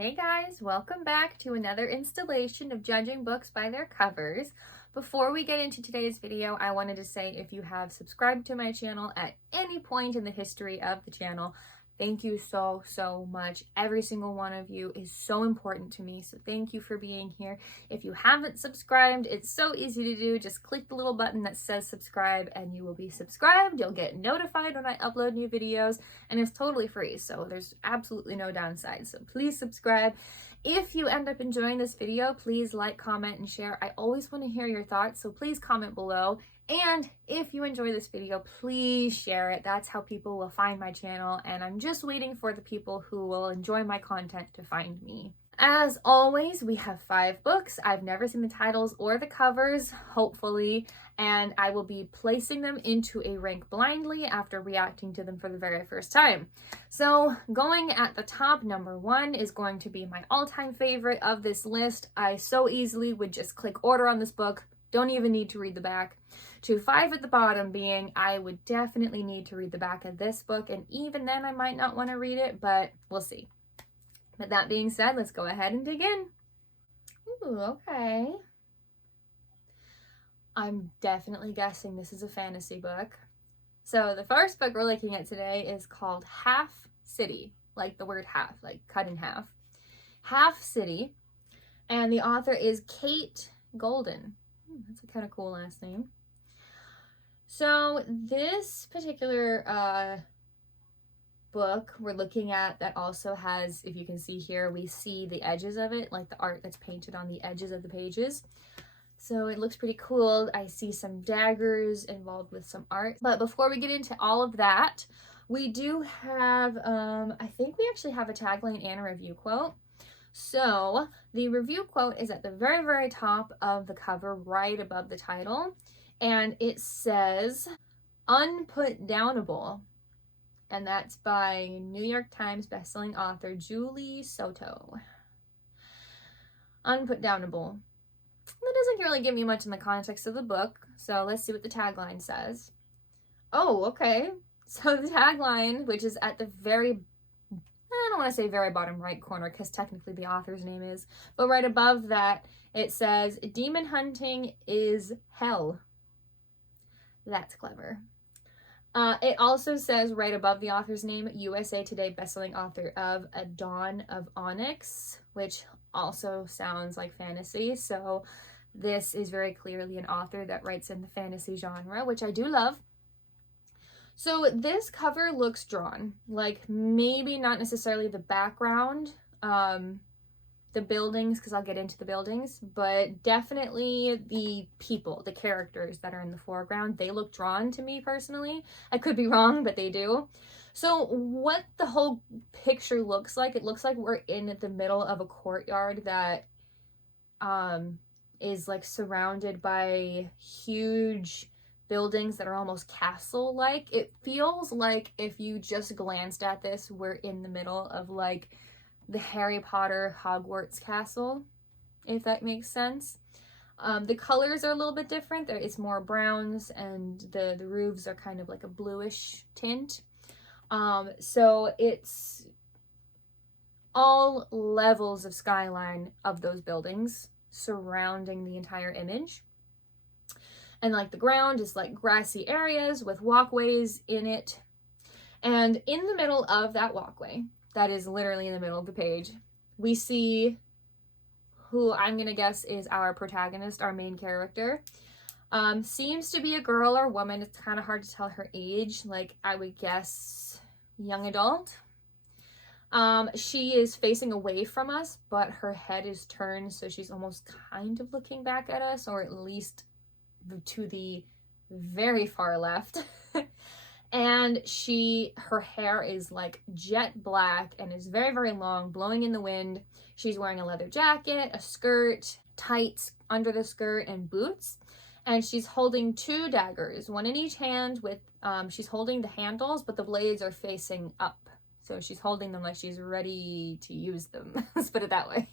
Hey guys, welcome back to another installation of judging books by their covers. Before we get into today's video, I wanted to say if you have subscribed to my channel at any point in the history of the channel, thank you so much. Every single one of you is so important to me, so thank you for being here. If you haven't subscribed, it's so easy to do. Just click the little button that says subscribe and you will be subscribed. You'll get notified when I upload new videos, and it's totally free, so there's absolutely no downside. So please subscribe. If you end up enjoying this video, please like, comment, and share. I always want to hear your thoughts, so please comment below. And if you enjoy this video, please share it. That's how people will find my channel, and I'm just waiting for the people who will enjoy my content to find me. As always, we have 5 books. I've never seen the titles or the covers, hopefully, and I will be placing them into a rank blindly after reacting to them for the very first time. So going at the top, number 1 is going to be my all-time favorite of this list. I so easily would just click order on this book, don't even need to read the back. To 5 at the bottom being, I would definitely need to read the back of this book, and even then I might not want to read it, but we'll see. But that being said, let's go ahead and dig in. Ooh, okay. I'm definitely guessing this is a fantasy book. So the first book we're looking at today is called Half City, like the word half, like cut in half. Half City, and the author is Kate Golden. That's a kind of cool last name. So this particular book we're looking at that also has, if you can see here, we see the edges of it, like the art that's painted on the edges of the pages. So it looks pretty cool. I see some daggers involved with some art. But before we get into all of that, we do have, I think we actually have a tagline and a review quote. So the review quote is at the very top of the cover, right above the title. And it says, "Unputdownable." And that's by New York Times bestselling author Julie Soto. Unputdownable. That doesn't really give me much in the context of the book, so let's see what the tagline says. Oh, okay. So the tagline, which is at the very, I don't want to say very bottom right corner because technically the author's name is, but right above that it says, "Demon hunting is hell." That's clever. It also says right above the author's name, USA Today bestselling author of A Dawn of Onyx, which also sounds like fantasy. So this is very clearly an author that writes in the fantasy genre, which I do love. So this cover looks drawn, like maybe not necessarily the background, the buildings, because I'll get into the buildings, but definitely the people, the characters that are in the foreground, they look drawn to me personally. I could be wrong, but they do. So what the whole picture looks like, it looks like we're in the middle of a courtyard that is like surrounded by huge buildings that are almost castle-like. It feels like if you just glanced at this, we're in the middle of like the Harry Potter Hogwarts castle, if that makes sense. The colors are a little bit different. It's more browns, and the roofs are kind of like a bluish tint. So it's all levels of skyline of those buildings surrounding the entire image. And like the ground is like grassy areas with walkways in it. And in the middle of that walkway, that is literally in the middle of the page, we see who I'm gonna guess is our protagonist, our main character. Seems to be a girl or woman. It's kind of hard to tell her age. Like, I would guess young adult. She is facing away from us, but her head is turned, so she's almost kind of looking back at us, or at least to the very far left. And her hair is like jet black and is very long, blowing in the wind. She's wearing a leather jacket, a skirt, tights under the skirt, and boots. And she's holding 2 daggers, one in each hand with, she's holding the handles, but the blades are facing up. So she's holding them like she's ready to use them. Let's put it that way.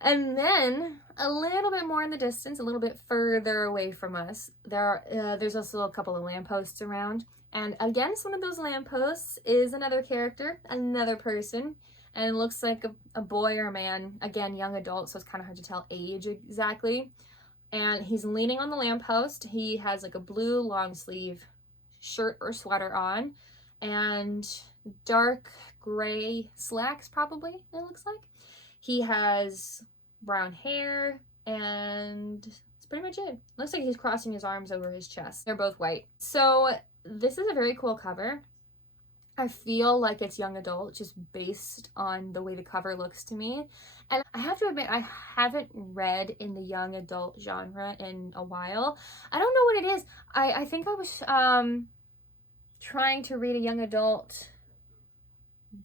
And then a little bit more in the distance, a little bit further away from us, there's also a couple of lampposts around. And against one of those lampposts is another character, another person. and it looks like a boy or a man, again, young adult, so it's kind of hard to tell age exactly. And he's leaning on the lamppost. He has like a blue long sleeve shirt or sweater on, and dark gray slacks, probably, it looks like. He has brown hair, and that's pretty much it. Looks like he's crossing his arms over his chest. They're both white. So this is a very cool cover. I feel like it's young adult just based on the way the cover looks to me. And I have to admit, I haven't read in the young adult genre in a while. I don't know what it is. I think I was trying to read a young adult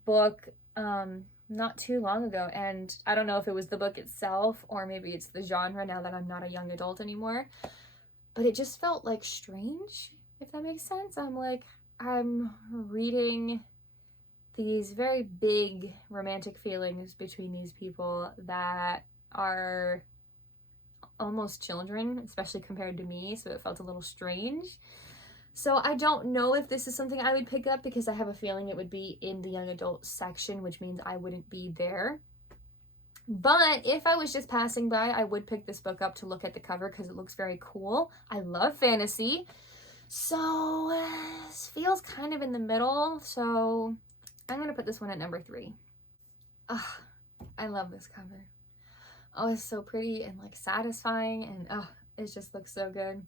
book not too long ago, and I don't know if it was the book itself or maybe it's the genre now that I'm not a young adult anymore, but it just felt like strange, if that makes sense. I'm reading these very big romantic feelings between these people that are almost children, especially compared to me, so it felt a little strange. So I don't know if this is something I would pick up, because I have a feeling it would be in the young adult section, which means I wouldn't be there. But if I was just passing by, I would pick this book up to look at the cover because it looks very cool. I love fantasy. So this feels kind of in the middle. So I'm going to put this one at number 3. Ugh, I love this cover. Oh, it's so pretty and like satisfying, and it just looks so good.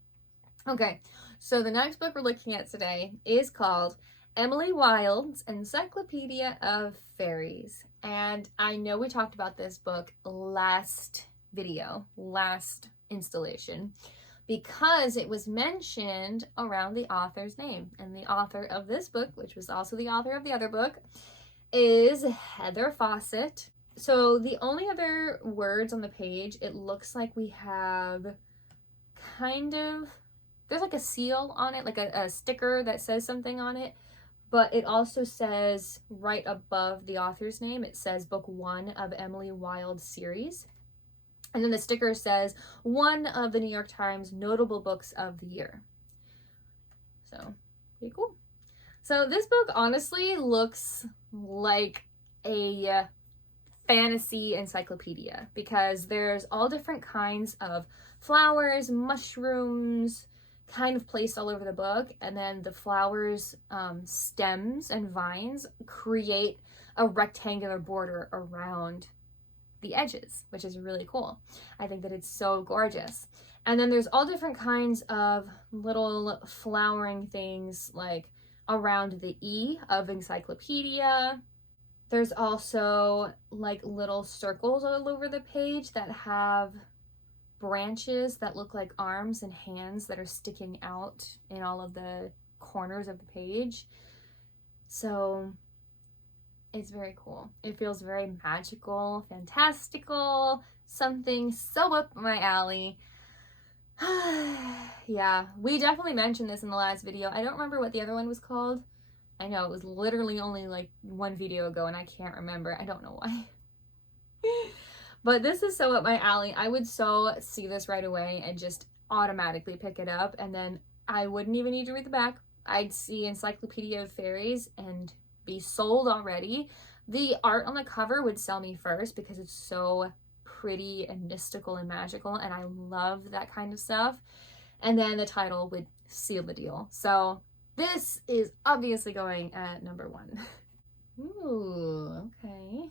Okay, so the next book we're looking at today is called Emily Wilde's Encyclopedia of Fairies. And I know we talked about this book last installation, because it was mentioned around the author's name. And the author of this book, which was also the author of the other book, is Heather Fawcett. So the only other words on the page, it looks like we have there's like a seal on it, like a sticker that says something on it, but it also says right above the author's name, it says book 1 of Emily Wilde series. And then the sticker says one of the New York Times notable books of the year. So pretty cool. So this book honestly looks like a fantasy encyclopedia, because there's all different kinds of flowers, mushrooms, kind of placed all over the book, and then the flowers, stems and vines create a rectangular border around the edges, which is really cool. I think that it's so gorgeous. And then there's all different kinds of little flowering things like around the E of encyclopedia. There's also like little circles all over the page that have branches that look like arms and hands that are sticking out in all of the corners of the page. So it's very cool. It feels very magical, fantastical, something so up my alley. Yeah, we definitely mentioned this in the last video. I don't remember what the other one was called. I know it was literally only like one video ago and I can't remember. I don't know why. But this is so up my alley. I would so see this right away and just automatically pick it up, and then I wouldn't even need to read the back. I'd see Encyclopedia of Fairies and be sold already. The art on the cover would sell me first because it's so pretty and mystical and magical, and I love that kind of stuff. And then the title would seal the deal. So this is obviously going at number 1. Ooh, okay.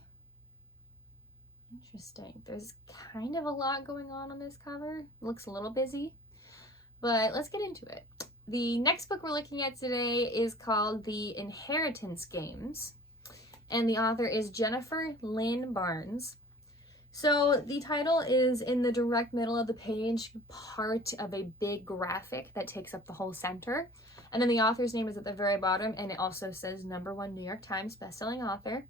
Interesting. There's kind of a lot going on this cover. It looks a little busy, but let's get into it. The next book we're looking at today is called The Inheritance Games, and the author is Jennifer Lynn Barnes. So the title is in the direct middle of the page, part of a big graphic that takes up the whole center. And then the author's name is at the very bottom, and it also says #1 New York Times bestselling author.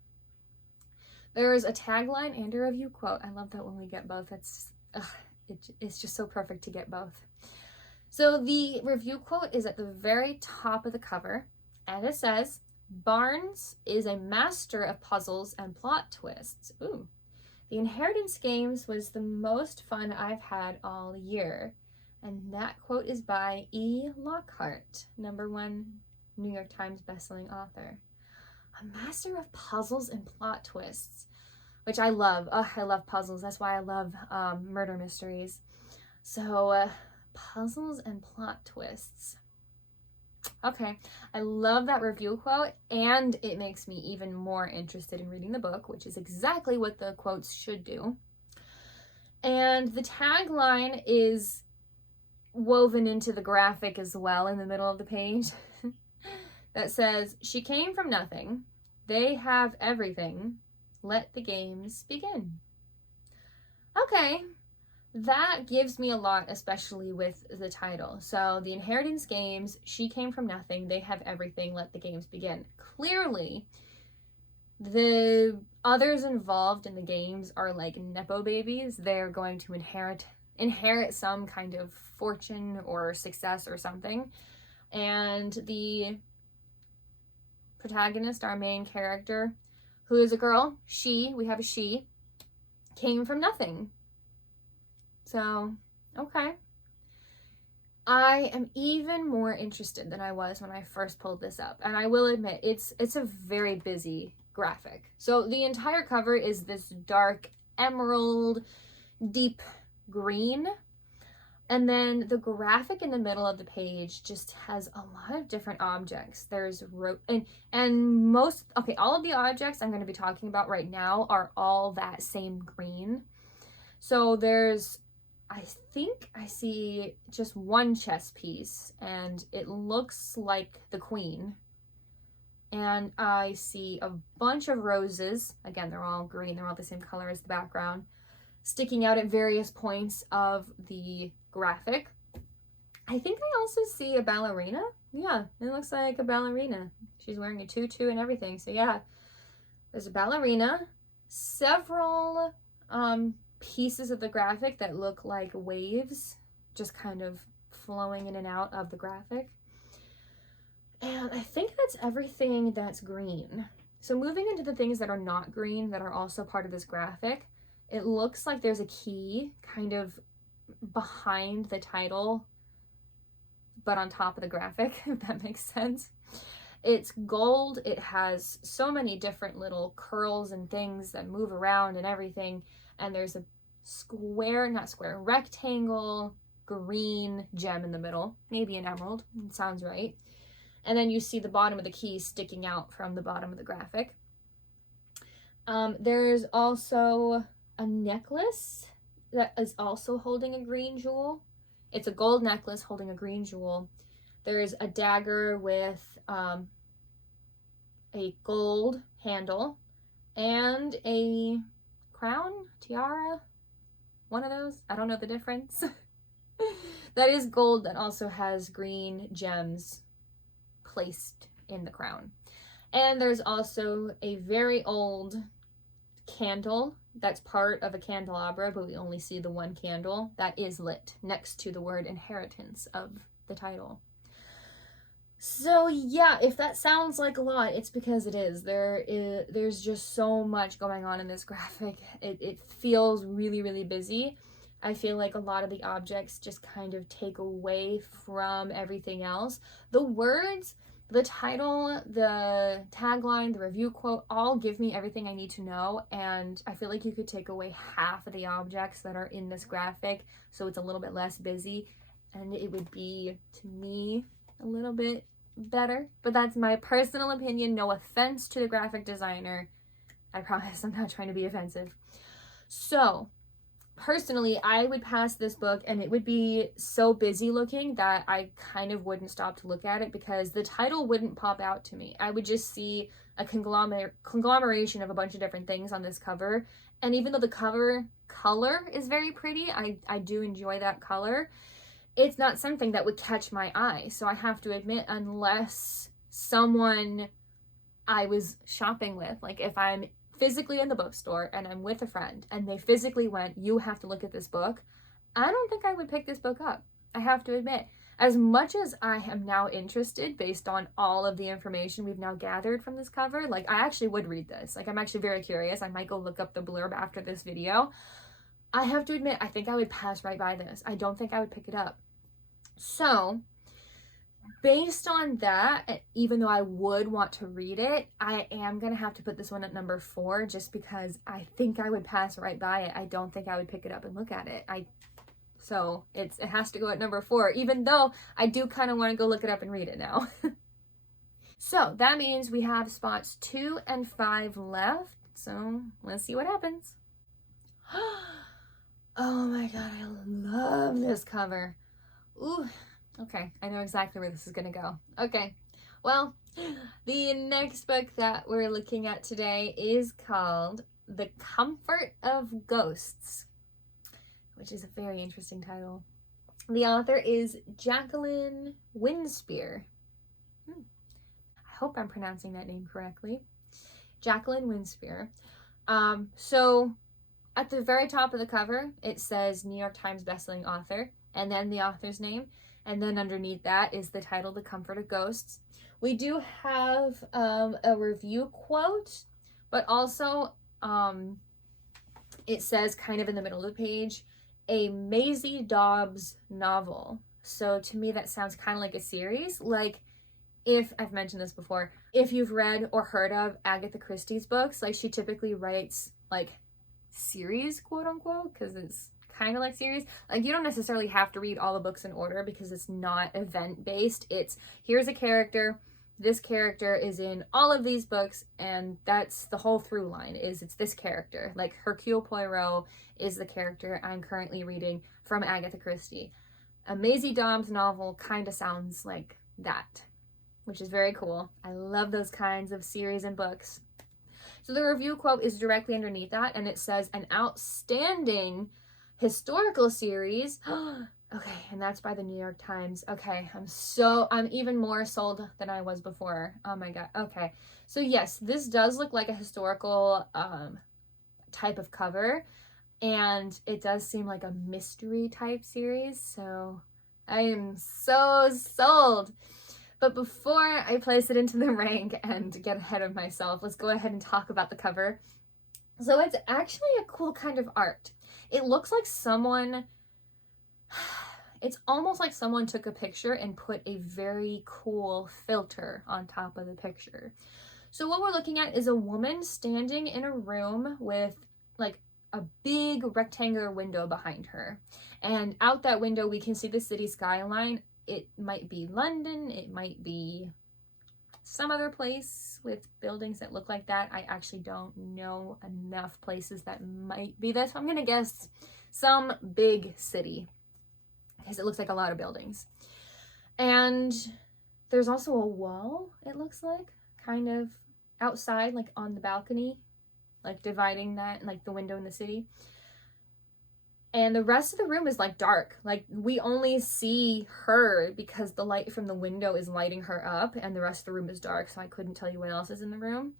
There is a tagline and a review quote. I love that when we get both. It's just so perfect to get both. So the review quote is at the very top of the cover, and it says, "Barnes is a master of puzzles and plot twists. Ooh. The Inheritance Games was the most fun I've had all year." And that quote is by E. Lockhart, #1 New York Times bestselling author. a master of puzzles and plot twists, which I love. Oh, I love puzzles. That's why I love murder mysteries. So puzzles and plot twists. Okay, I love that review quote, and it makes me even more interested in reading the book, which is exactly what the quotes should do. And the tagline is woven into the graphic as well in the middle of the page that says, "She came from nothing. They have everything. Let the games begin." Okay, that gives me a lot, especially with the title. So the inheritance games, she came from nothing, they have everything, let the games begin. Clearly, the others involved in the games are like Nepo babies. They're going to inherit some kind of fortune or success or something. And the protagonist, our main character, who is a girl, we have a she, came from nothing. So, okay. I am even more interested than I was when I first pulled this up. And I will admit, it's a very busy graphic. So the entire cover is this dark emerald, deep green. And then the graphic in the middle of the page just has a lot of different objects. There's all of the objects I'm going to be talking about right now are all that same green. So I think I see just one chess piece, and it looks like the queen. And I see a bunch of roses. Again, they're all green. They're all the same color as the background, sticking out at various points of the graphic. I think I also see a ballerina. Yeah, it looks like a ballerina. She's wearing a tutu and everything. So yeah, there's a ballerina. Several pieces of the graphic that look like waves, just kind of flowing in and out of the graphic. And I think that's everything that's green. So moving into the things that are not green, that are also part of this graphic, it looks like there's a key kind of behind the title, but on top of the graphic, if that makes sense. It's gold. It has so many different little curls and things that move around and everything. And there's a rectangle, green gem in the middle, maybe an emerald, it sounds right. And then you see the bottom of the key sticking out from the bottom of the graphic. There's also a necklace that is also holding a green jewel. It's a gold necklace holding a green jewel. There's a dagger with a gold handle and a crown, tiara, one of those. I don't know the difference. That is gold that also has green gems placed in the crown. And there's also a very old candle that's part of a candelabra, but we only see the one candle that is lit next to the word inheritance of the title. So yeah, if that sounds like a lot, it's because it is. There's just so much going on in this graphic. It feels really, really busy. I feel like a lot of the objects just kind of take away from everything else. The words, the title, the tagline, the review quote, all give me everything I need to know, and I feel like you could take away half of the objects that are in this graphic, so it's a little bit less busy, and it would be, to me, a little bit better. But that's my personal opinion. No offense to the graphic designer. I promise I'm not trying to be offensive. So, personally, I would pass this book, and it would be so busy looking that I kind of wouldn't stop to look at it because the title wouldn't pop out to me. I would just see a conglomeration of a bunch of different things on this cover. And even though the cover color is very pretty, I do enjoy that color, it's not something that would catch my eye. So I have to admit, unless someone I was shopping with, like if I'm physically in the bookstore and I'm with a friend and they physically went, you have to look at this book, I don't think I would pick this book up. I have to admit, as much as I am now interested based on all of the information we've now gathered from this cover, like I actually would read this. Like I'm actually very curious. I might go look up the blurb after this video. I have to admit, I think I would pass right by this. I don't think I would pick it up. So based on that, even though I would want to read it, I am gonna have to put this one at number 4 just because I think I would pass right by it. I don't think I would pick it up and look at it. So it has to go at number 4, even though I do kind of want to go look it up and read it now. So that means we have spots 2 and 5 left. So let's see what happens. Oh my god, I love this cover. Ooh, okay, I know exactly where this is gonna go. Okay, well, the next book that we're looking at today is called The Comfort of Ghosts, which is a very interesting title. The author is Jacqueline Winspear. I hope I'm pronouncing that name correctly. Jacqueline Winspear. So at the very top of the cover, it says New York Times bestselling author, and then the author's name, and then underneath that is the title, The Comfort of Ghosts. We do have a review quote, but also it says kind of in the middle of the page, a Maisie Dobbs novel. So to me, that sounds kind of like a series. Like, if I've mentioned this before, if you've read or heard of Agatha Christie's books, like she typically writes like series, quote unquote, because it's kind of like series. Like, you don't necessarily have to read all the books in order because it's not event based. It's here's a character, this character is in all of these books, and that's the whole through line, is it's this character. Like Hercule Poirot is the character I'm currently reading from Agatha Christie. A Maisie Dobbs novel kind of sounds like that, which is very cool. I love those kinds of series and books. So the review quote is directly underneath that, and it says, an outstanding historical series. Okay, and that's by the New York Times. Okay, I'm even more sold than I was before. Oh my god. Okay, so yes, this does look like a historical type of cover, and it does seem like a mystery type series, so I am so sold. But before I place it into the rank and get ahead of myself, let's go ahead and talk about the cover. So it's actually a cool kind of art. It looks like it's almost like someone took a picture and put a very cool filter on top of the picture. So what we're looking at is a woman standing in a room with like a big rectangular window behind her. And out that window, we can see the city skyline. It might be London, it might be some other place with buildings that look like that. I actually don't know enough places that might be this. I'm gonna guess some big city, because it looks like a lot of buildings. And there's also a wall, it looks like, kind of outside, like on the balcony, like dividing that, like the window in the city. And the rest of the room is like dark. Like, we only see her because the light from the window is lighting her up, and the rest of the room is dark, so I couldn't tell you what else is in the room.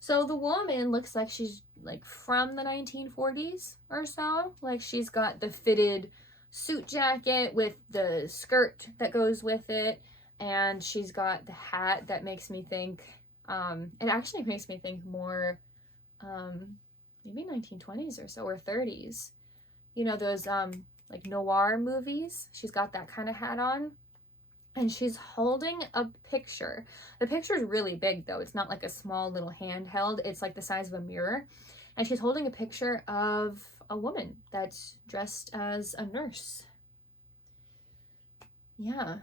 So the woman looks like she's like from the 1940s or so. Like, she's got the fitted suit jacket with the skirt that goes with it, and she's got the hat that makes me think, it actually makes me think more maybe 1920s or so, or 30s. You know, those like noir movies. She's got that kind of hat on, and she's holding a picture. The picture is really big though. It's not like a small little handheld. It's like the size of a mirror, and she's holding a picture of a woman that's dressed as a nurse. Yeah,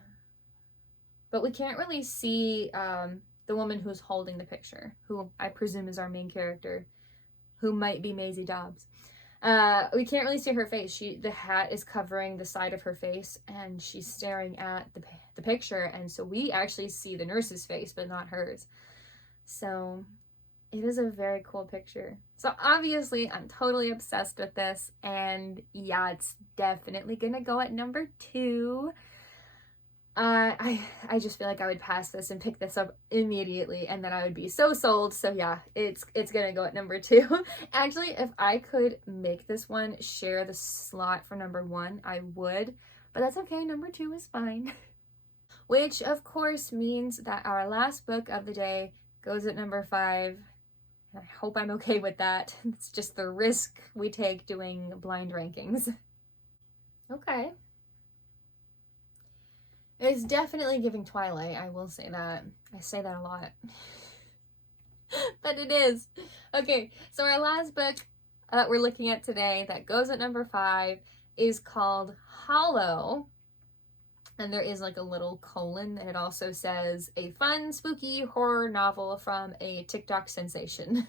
but we can't really see the woman who's holding the picture, who I presume is our main character, who might be Maisie Dobbs. We can't really see her face. The hat is covering the side of her face, and she's staring at the picture, and so we actually see the nurse's face, but not hers. So it is a very cool picture. So obviously, I'm totally obsessed with this, and yeah, it's definitely gonna go at number 2. I just feel like I would pass this and pick this up immediately, and then I would be so sold. So yeah, it's gonna go at number 2. Actually, if I could make this one share the slot for number 1, I would, but that's okay. Number 2 is fine. Which of course means that our last book of the day goes at number 5. And I hope I'm okay with that. It's just the risk we take doing blind rankings. Okay. It's definitely giving Twilight, I will say that. I say that a lot. But it is. Okay, so our last book that we're looking at today that goes at number 5 is called Hollow. And there is like a little colon, and it also says a fun, spooky horror novel from a TikTok sensation.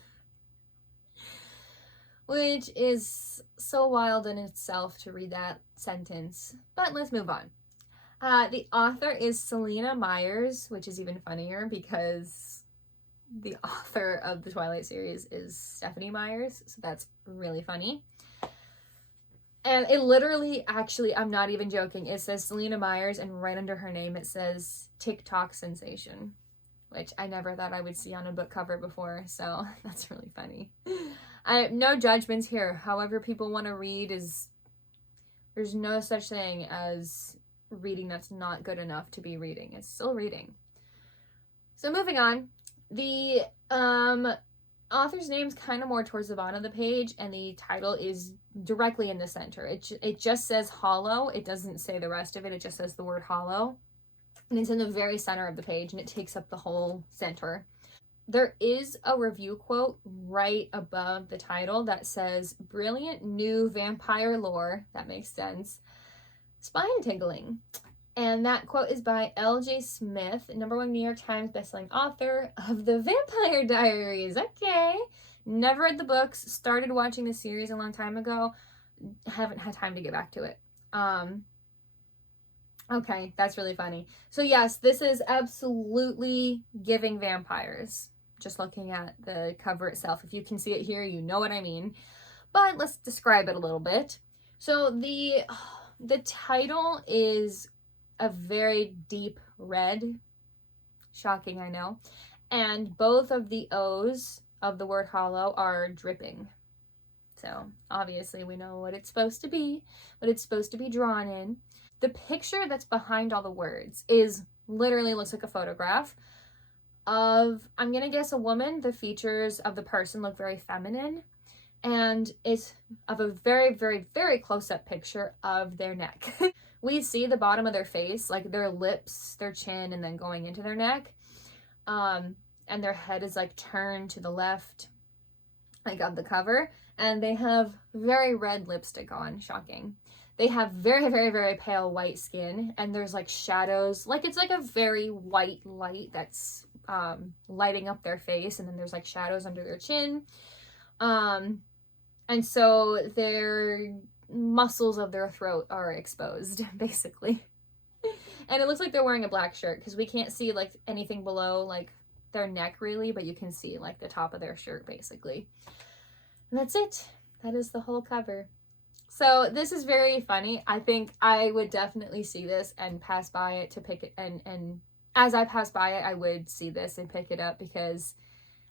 Which is so wild in itself to read that sentence. But let's move on. The author is Selena Myers, which is even funnier because the author of the Twilight series is Stephenie Myers, so that's really funny. And it literally, actually, I'm not even joking, it says Selena Myers, and right under her name it says TikTok sensation, which I never thought I would see on a book cover before, so that's really funny. No judgments here. However people want to read is, there's no such thing as reading that's not good enough to be reading. It's still reading. So moving on, the author's name's kind of more towards the bottom of the page, and the title is directly in the center. It just says Hollow. It doesn't say the rest of it. It just says the word Hollow, and it's in the very center of the page, and it takes up the whole center. There is a review quote right above the title that says, "Brilliant new vampire lore," that makes sense, "spine tingling." And that quote is by L.J. Smith, #1 New York Times bestselling author of The Vampire Diaries. Okay. Never read the books, started watching the series a long time ago, haven't had time to get back to it. Okay, that's really funny. So yes, this is absolutely giving vampires. Just looking at the cover itself. If you can see it here, you know what I mean. But let's describe it a little bit. So the title is a very deep red. Shocking, I know. And both of the O's of the word hollow are dripping. So obviously we know what it's supposed to be, what it's supposed to be drawn in. The picture that's behind all the words is literally looks like a photograph of, I'm gonna guess, a woman. The features of the person look very feminine, and it's of a very, very, very close-up picture of their neck. We see the bottom of their face, like their lips, their chin, and then going into their neck. And their head is like turned to the left, like on the cover. And they have very red lipstick on, shocking. They have very, very, very pale white skin, and there's like shadows, like it's like a very white light that's lighting up their face, and then there's like shadows under their chin. And so their muscles of their throat are exposed, basically. And it looks like they're wearing a black shirt, because we can't see like anything below like their neck really, but you can see like the top of their shirt basically. And that's it. That is the whole cover. So this is very funny. I think I would definitely see this and pass by it to pick it, and as I pass by it, I would see this and pick it up, because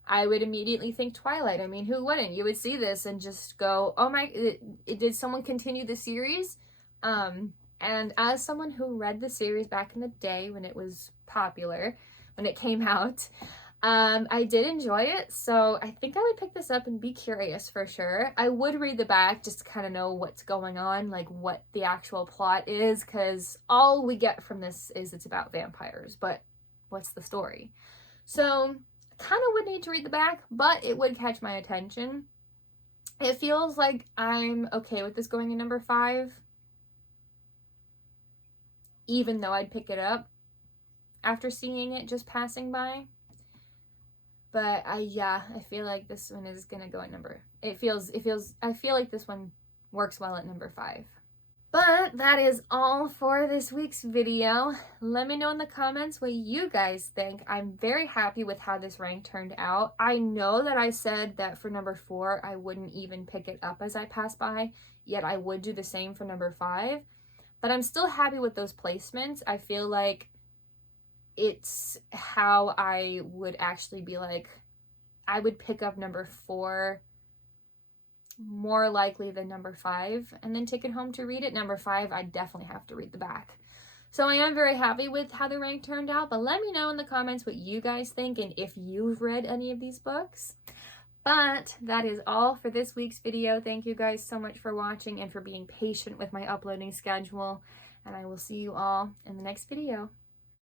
I would immediately think Twilight. I mean, who wouldn't? You would see this and just go, oh my, did someone continue the series? And as someone who read the series back in the day when it was popular, when it came out, I did enjoy it. So I think I would pick this up and be curious for sure. I would read the back just to kind of know what's going on, like what the actual plot is, because all we get from this is it's about vampires, but what's the story? So kind of would need to read the back, but it would catch my attention. It feels like I'm okay with this going in number 5, even though I'd pick it up after seeing it just passing by. But I feel like this one is gonna go at I feel like this one works well at number 5. But that is all for this week's video. Let me know in the comments what you guys think. I'm very happy with how this rank turned out. I know that I said that for number 4, I wouldn't even pick it up as I pass by, yet I would do the same for number 5. But I'm still happy with those placements. I feel like it's how I would actually be like, I would pick up number 4 more likely than number 5 and then take it home to read it. Number 5, I definitely have to read the back. So I am very happy with how the rank turned out, but let me know in the comments what you guys think and if you've read any of these books. But that is all for this week's video. Thank you guys so much for watching and for being patient with my uploading schedule. and I will see you all in the next video.